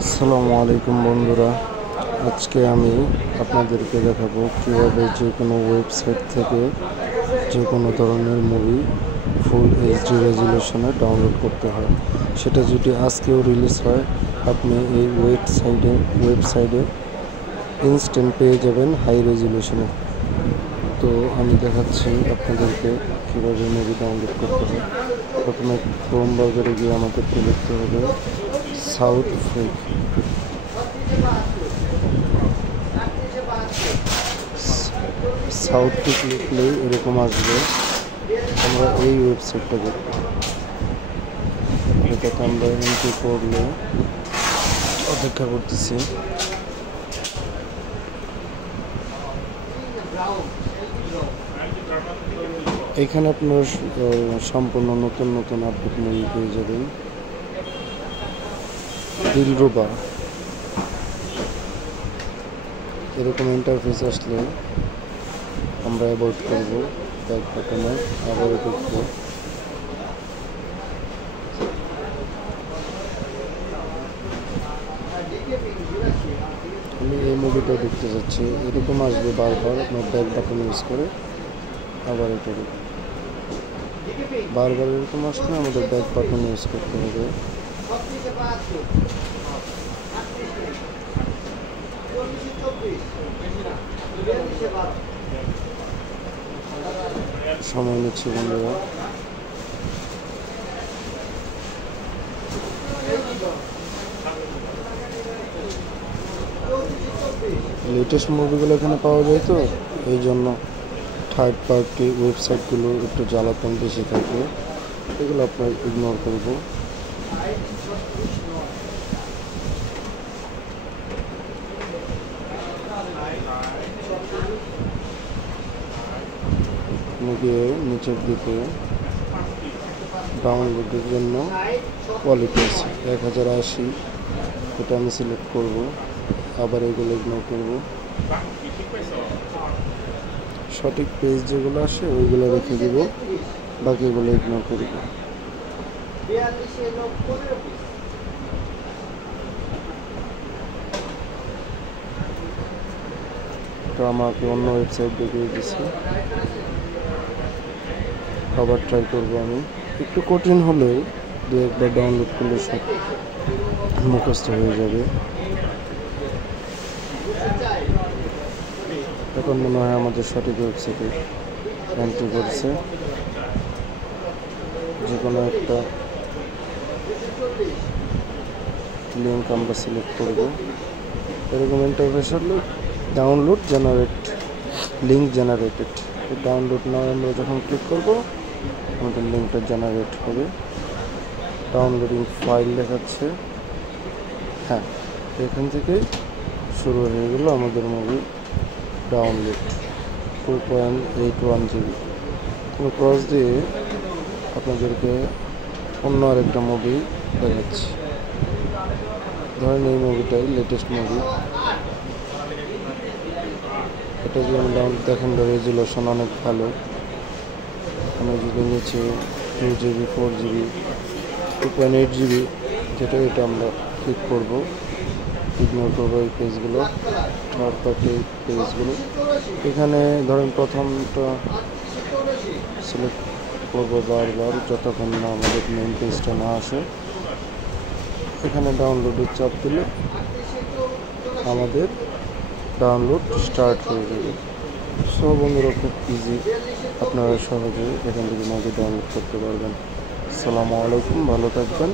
আসসালামু আলাইকুম বন্ধুরা, আজকে আমি আপনাদেরকে দেখাবো কীভাবে যে কোনো ওয়েবসাইট থেকে যে কোনো ধরনের মুভি ফুল এইচডি রেজুলেশনে ডাউনলোড করতে হয়। সেটা যদি আজকেও রিলিজ হয়, আপনি এই ওয়েবসাইটে ইনস্ট্যান্ট পেয়ে যাবেন হাই রেজুলেশনে। তো আমি দেখাচ্ছি আপনাদেরকে কীভাবে মুভি ডাউনলোড করতে হয়। প্রথমে ক্রোম ব্রাউজারে গিয়ে আমাদেরকে লিখতে হবে সাউথ লিখলেই এরকম আসবে। আমরা এই ওয়েবসাইটটা দেখব, এটাতে আমরা এন্ট্রি করলে অপেক্ষা করতেছি। এখানে আপনার সম্পূর্ণ নতুন নতুন আপডেট মুভি পেয়ে যাবেন। দিলরুবা এরকম ইন্টারফেস আসলে আমরা অ্যাভয়েড করব, ব্যাক বাটনে আবার দেখব। আমি এই মুভিটা দেখতে যাচ্ছি, এরকম আসবে বারবার। আপনার ব্যাক বাটন ইউজ করে আবার এটা বারবার এরকম আসলে আমাদের ব্যাক বাটন ইউজ করতে হবে। সময় নিচ্ছে বন্ধুরা। লেটেস্ট মুভিগুলো এখানে পাওয়া যায়, তো এই জন্য থার্ড পার্টি ওয়েবসাইটগুলো একটু জ্বালাতন বেশি থাকে, এগুলো আপনার ইগনোর করবো। গিয়ে নিচের দিকে ডাউনলোডের জন্য কোয়ালিটি আছে 1080, এটা আমি সিলেক্ট করব। আবার এগুলো ইগনোর করব। সঠিক পেজ যেগুলো আসে ওইগুলো রেখে দিব, বাকিগুলো ইগনোর করব। তো আমাকে অন্য ওয়েবসাইট দেখিয়ে দিচ্ছে, আবার ট্রাই করব। আমি একটু কঠিন হলেও দু একবার ডাউনলোড করলে সব মুখস্থ হয়ে যাবে। এখন মনে হয় আমাদের সঠিক ওয়েবসাইটে এন্ট্রি করছে। যে কোনো একটা লিঙ্ক আমরা সিলেক্ট করব। এরকম ইন্টারফেস হলে download generate, link generated. Download নাও আমরা যখন ক্লিক করব আমাদের লিঙ্কটা জেনারেট হবে। ডাউনলোডিং ফাইল দেখাচ্ছে। হ্যাঁ, এখান থেকে শুরু হয়ে গেল আমাদের মুভি ডাউনলোড। 2.81 GB ক্রস দিয়ে আপনাদেরকে অন্য আরেকটা মুভি দেখাচ্ছি। ধরেন এই মুভিটাই লেটেস্ট মুভি, এটা যদি আমি ডাউনলোড দেখেন, রেজুলেশন অনেক ভালো। আমি যদি নিচে 2 GB 4 GB 2.8 GB যেটা, এটা আমরা ক্লিক করব, ইগনোর করবো এই পেজগুলো, থার্ড পার্টি পেজগুলো। এখানে ধরেন প্রথমটা সিলেক্ট করবো বারবার, যতক্ষণ না আমাদের মেইন পেজটা না আসে। এখানে ডাউনলোডের চাপ দিলে আমাদের ডাউনলোড স্টার্ট হয়ে যাবে। সব বন্ধুরা খুব ইজি, আপনারা সহজে এখান থেকে মুভি ডাউনলোড করতে পারবেন। আসসালামু আলাইকুম, ভালো থাকবেন।